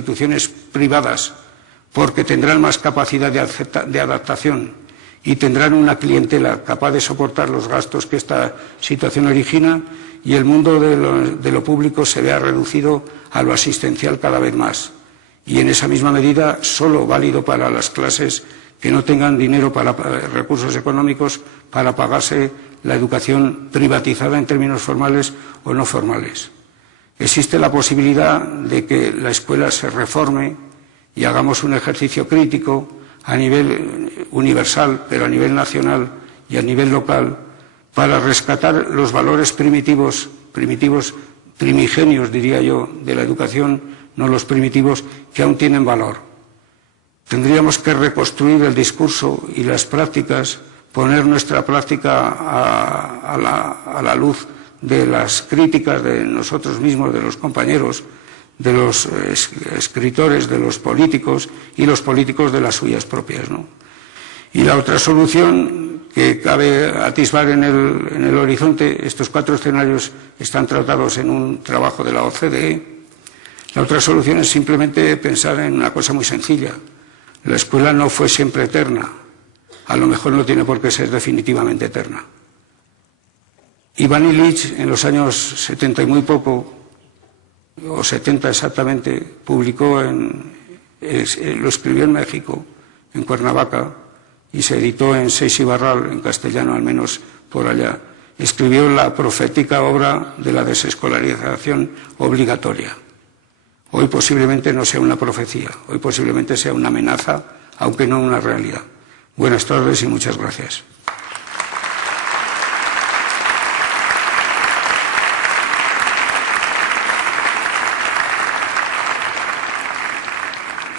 instituciones privadas, porque tendrán más capacidad de adaptación y tendrán una clientela capaz de soportar los gastos que esta situación origina, y el mundo de lo público se vea reducido a lo asistencial cada vez más. Y en esa misma medida solo válido para las clases que no tengan dinero para recursos económicos para pagarse la educación privatizada en términos formales o no formales. Existe la posibilidad de que la escuela se reforme y hagamos un ejercicio crítico a nivel universal, pero a nivel nacional y a nivel local, para rescatar los valores primigenios, diría yo, de la educación, no los primitivos, que aún tienen valor. Tendríamos que reconstruir el discurso y las prácticas, poner nuestra práctica a la luz de las críticas de nosotros mismos, de los compañeros, de los escritores, de los políticos y los políticos de las suyas propias, ¿no? Y la otra solución que cabe atisbar en el horizonte, estos 4 escenarios están tratados en un trabajo de la OCDE. La otra solución es simplemente pensar en una cosa muy sencilla. La escuela no fue siempre eterna. A lo mejor no tiene por qué ser definitivamente eterna. Iván Illich, en los años 70 y muy poco, o 70 exactamente, publicó lo escribió en México, en Cuernavaca, y se editó en Seix y Barral, en castellano al menos por allá. Escribió la profética obra de la desescolarización obligatoria. Hoy posiblemente no sea una profecía, hoy posiblemente sea una amenaza, aunque no una realidad. Buenas tardes y muchas gracias.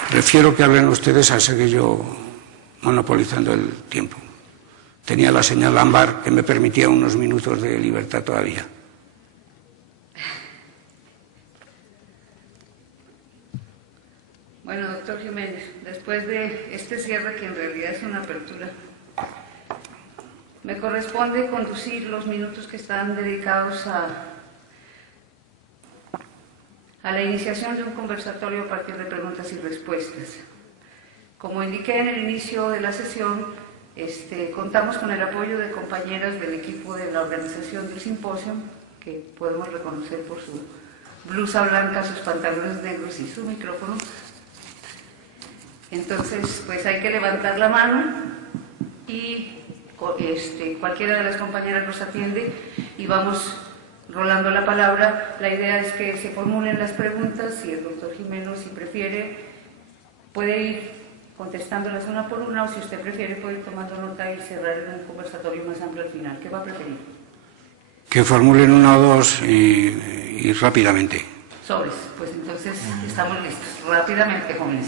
Prefiero que hablen ustedes a seguir yo monopolizando el tiempo. Tenía la señal ámbar que me permitía unos minutos de libertad todavía. Bueno, doctor Jiménez, después de este cierre, que en realidad es una apertura, me corresponde conducir los minutos que están dedicados a la iniciación de un conversatorio a partir de preguntas y respuestas. Como indiqué en el inicio de la sesión, contamos con el apoyo de compañeras del equipo de la organización del simposio, que podemos reconocer por su blusa blanca, sus pantalones negros y su micrófono. Entonces, pues hay que levantar la mano y cualquiera de las compañeras nos atiende y vamos rolando la palabra. La idea es que se formulen las preguntas y el doctor Jimeno, si prefiere, puede ir contestándolas una por una, o si usted prefiere puede ir tomando nota y cerrar en un conversatorio más amplio al final. ¿Qué va a preferir? Que formulen una o dos y rápidamente. Sobres, pues entonces estamos listos. Rápidamente, jóvenes.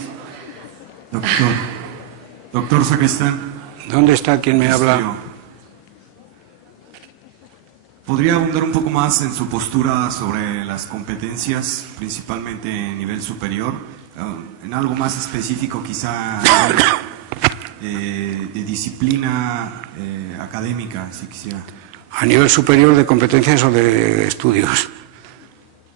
Doctor Sacristán. ¿Dónde está quien me habla? ¿Podría abundar un poco más en su postura sobre las competencias, principalmente en nivel superior, en algo más específico quizá de disciplina académica, si quisiera? ¿A nivel superior de competencias o de estudios?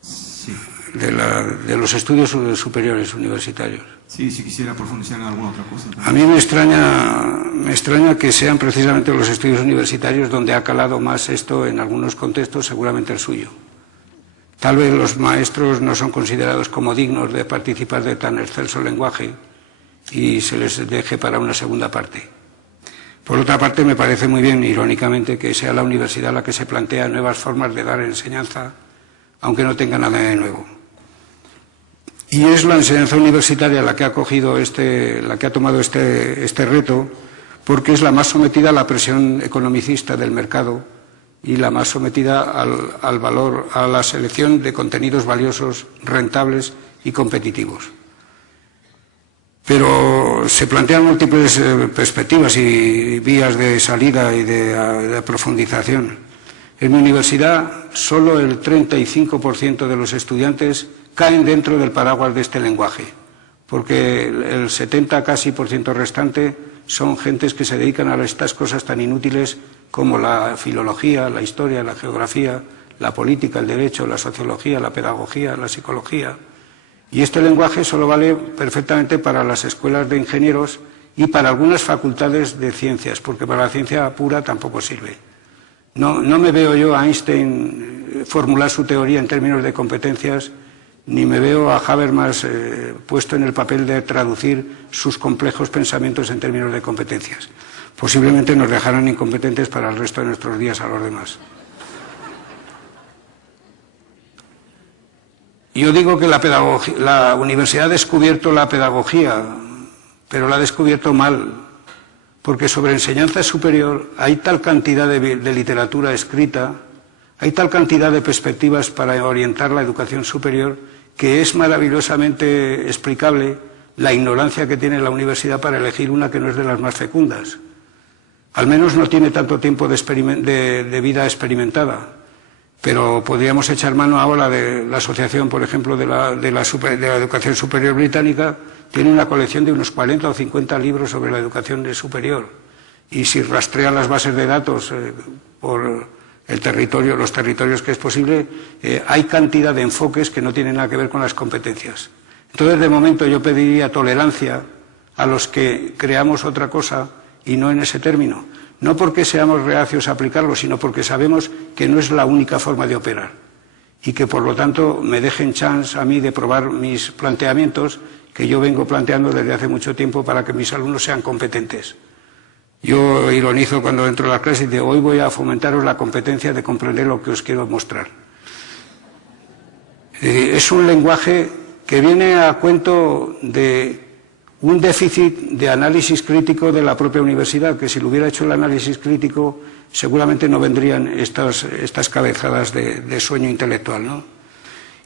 Sí. De los estudios superiores universitarios. Sí, si quisiera profundizar en alguna otra cosa. A mí me extraña que sean precisamente los estudios universitarios donde ha calado más esto en algunos contextos, seguramente el suyo. Tal vez los maestros no son considerados como dignos de participar de tan excelso lenguaje y se les deje para una segunda parte. Por otra parte, me parece muy bien, irónicamente, que sea la universidad la que se plantea nuevas formas de dar enseñanza, aunque no tenga nada de nuevo. Y es la enseñanza universitaria la que ha tomado este reto, porque es la más sometida a la presión economicista del mercado y la más sometida al valor, a la selección de contenidos valiosos, rentables y competitivos. Pero se plantean múltiples perspectivas y vías de salida y de profundización. En mi universidad, solo el 35% de los estudiantes caen dentro del paraguas de este lenguaje, porque el 70% casi restante son gentes que se dedican a estas cosas tan inútiles como la filología, la historia, la geografía, la política, el derecho, la sociología, la pedagogía, la psicología, Y este lenguaje solo vale perfectamente para las escuelas de ingenieros y para algunas facultades de ciencias, porque para la ciencia pura tampoco sirve. No me veo yo a Einstein formular su teoría en términos de competencias, ni me veo a Habermas puesto en el papel de traducir sus complejos pensamientos en términos de competencias. Posiblemente nos dejarán incompetentes para el resto de nuestros días a los demás. Yo digo que la universidad ha descubierto la pedagogía, pero la ha descubierto mal, porque sobre enseñanza superior hay tal cantidad de literatura escrita, hay tal cantidad de perspectivas para orientar la educación superior, que es maravillosamente explicable la ignorancia que tiene la universidad para elegir una que no es de las más fecundas. Al menos no tiene tanto tiempo de vida experimentada. Pero podríamos echar mano ahora de la asociación, por ejemplo, de la educación superior británica. Tiene una colección de unos 40 o 50 libros sobre la educación superior. Y si rastrean las bases de datos por los territorios que es posible, hay cantidad de enfoques que no tienen nada que ver con las competencias. Entonces, de momento, yo pediría tolerancia a los que creamos otra cosa y no en ese término. No porque seamos reacios a aplicarlo, sino porque sabemos que no es la única forma de operar y que, por lo tanto, me dejen chance a mí de probar mis planteamientos que yo vengo planteando desde hace mucho tiempo para que mis alumnos sean competentes. Yo ironizo cuando entro a la clase y digo, hoy voy a fomentaros la competencia de comprender lo que os quiero mostrar. Es un lenguaje que viene a cuento de un déficit de análisis crítico de la propia universidad, que si lo hubiera hecho el análisis crítico seguramente no vendrían estas cabezadas de sueño intelectual, ¿no?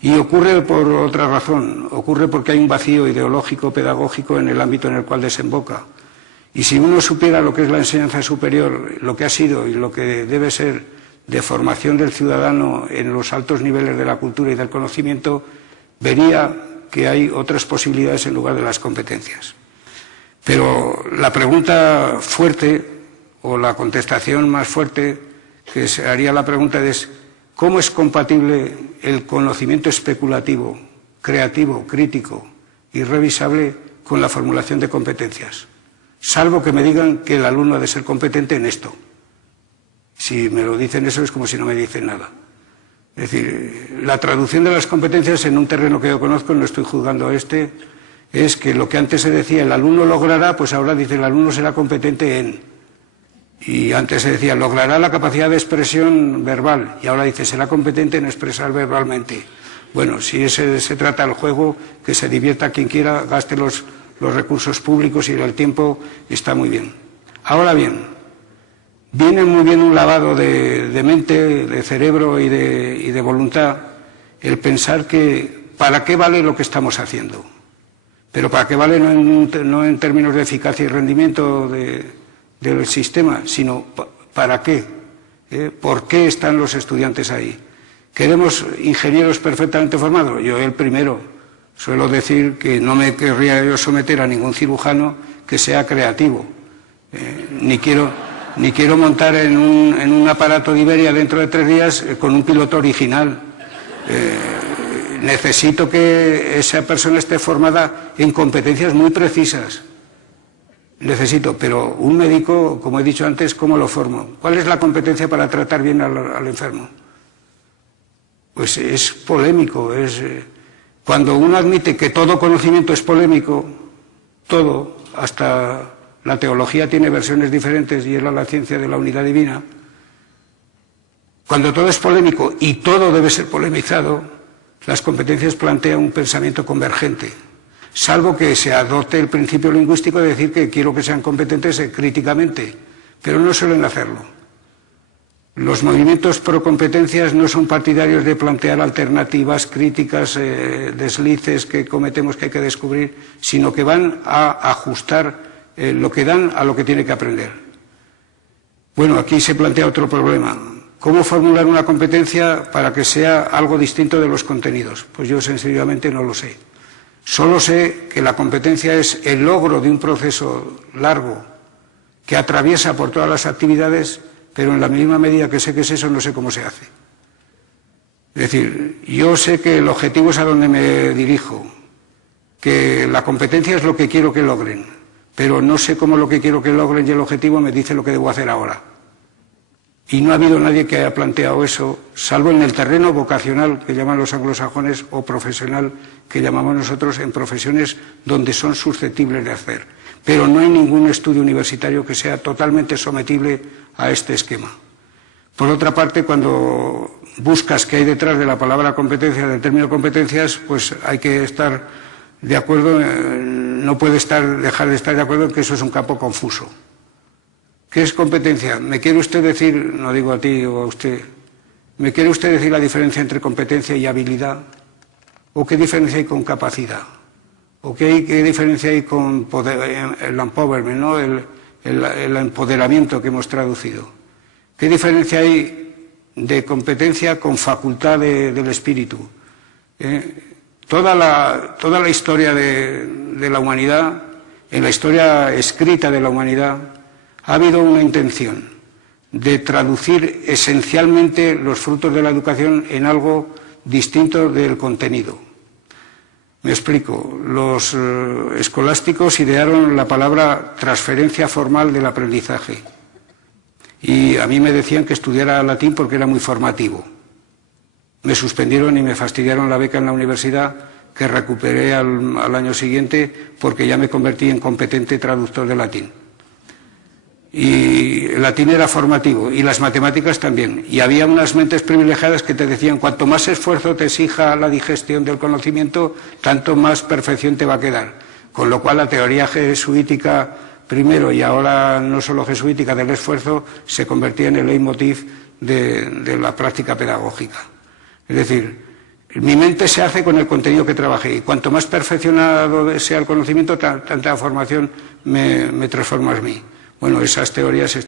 Y ocurre por otra razón, ocurre porque hay un vacío ideológico, pedagógico en el ámbito en el cual desemboca. Y si uno supiera lo que es la enseñanza superior, lo que ha sido y lo que debe ser de formación del ciudadano en los altos niveles de la cultura y del conocimiento, vería que hay otras posibilidades en lugar de las competencias. Pero la pregunta fuerte, o la contestación más fuerte, que se haría la pregunta es, ¿cómo es compatible el conocimiento especulativo, creativo, crítico y revisable con la formulación de competencias? Salvo que me digan que el alumno ha de ser competente en esto. Si me lo dicen eso es como si no me dicen nada. Es decir, la traducción de las competencias en un terreno que yo conozco, no estoy juzgando a este, es que lo que antes se decía el alumno logrará, pues ahora dice el alumno será competente en. Y antes se decía logrará la capacidad de expresión verbal y ahora dice será competente en expresar verbalmente. Bueno, si ese se trata el juego, que se divierta quien quiera, gaste los recursos públicos y el tiempo, está muy bien. Ahora bien, viene muy bien un lavado de mente, de cerebro y de voluntad, el pensar que ¿para qué vale lo que estamos haciendo? Pero ¿para qué vale no en términos de eficacia y rendimiento del sistema, sino ¿para qué? ¿Por qué están los estudiantes ahí? ¿Queremos ingenieros perfectamente formados? Yo el primero. Suelo decir que no me querría yo someter a ningún cirujano que sea creativo. Ni quiero montar en un aparato de Iberia dentro de 3 días con un piloto original. Necesito que esa persona esté formada en competencias muy precisas. Necesito, pero un médico, como he dicho antes, ¿cómo lo formo? ¿Cuál es la competencia para tratar bien al enfermo? Pues es polémico, cuando uno admite que todo conocimiento es polémico, todo, hasta la teología tiene versiones diferentes y es la ciencia de la unidad divina, cuando todo es polémico y todo debe ser polemizado, las competencias plantean un pensamiento convergente, salvo que se adopte el principio lingüístico de decir que quiero que sean competentes críticamente, pero no suelen hacerlo. Los movimientos pro competencias no son partidarios de plantear alternativas, críticas, deslices que cometemos que hay que descubrir, sino que van a ajustar lo que dan a lo que tiene que aprender. Bueno, aquí se plantea otro problema. ¿Cómo formular una competencia para que sea algo distinto de los contenidos? Pues yo sencillamente no lo sé. Solo sé que la competencia es el logro de un proceso largo que atraviesa por todas las actividades, pero en la misma medida que sé que es eso, no sé cómo se hace. Es decir, yo sé que el objetivo es a donde me dirijo, que la competencia es lo que quiero que logren, pero no sé cómo lo que quiero que logren y el objetivo me dice lo que debo hacer ahora. Y no ha habido nadie que haya planteado eso, salvo en el terreno vocacional, que llaman los anglosajones, o profesional, que llamamos nosotros, en profesiones donde son susceptibles de hacer. Pero no hay ningún estudio universitario que sea totalmente sometible a este esquema. Por otra parte, cuando buscas qué hay detrás de la palabra competencia, del término competencias, pues hay que estar de acuerdo, no puede dejar de estar de acuerdo en que eso es un campo confuso. ¿Qué es competencia? ¿Me quiere usted decir, no digo a ti o a usted, ¿me quiere usted decir la diferencia entre competencia y habilidad? ¿O qué diferencia hay con capacidad? ¿O qué diferencia hay con poder, el empowerment, ¿no? el empoderamiento que hemos traducido? ¿Qué diferencia hay de competencia con facultad del espíritu? Toda la historia de la humanidad, en la historia escrita de la humanidad, ha habido una intención de traducir esencialmente los frutos de la educación en algo distinto del contenido. Me explico. Los escolásticos idearon la palabra transferencia formal del aprendizaje. Y a mí me decían que estudiara latín porque era muy formativo. Me suspendieron y me fastidiaron la beca en la universidad, que recuperé al año siguiente porque ya me convertí en competente traductor de latín. Y el latín era formativo y las matemáticas también. Y había unas mentes privilegiadas que te decían: cuanto más esfuerzo te exija la digestión del conocimiento, tanto más perfección te va a quedar. Con lo cual la teoría jesuítica primero y ahora no solo jesuítica del esfuerzo se convertía en el leitmotiv de la práctica pedagógica. Es decir, mi mente se hace con el contenido que trabajé y cuanto más perfeccionado sea el conocimiento, tanta formación me transforma en mí. Bueno, esas teorías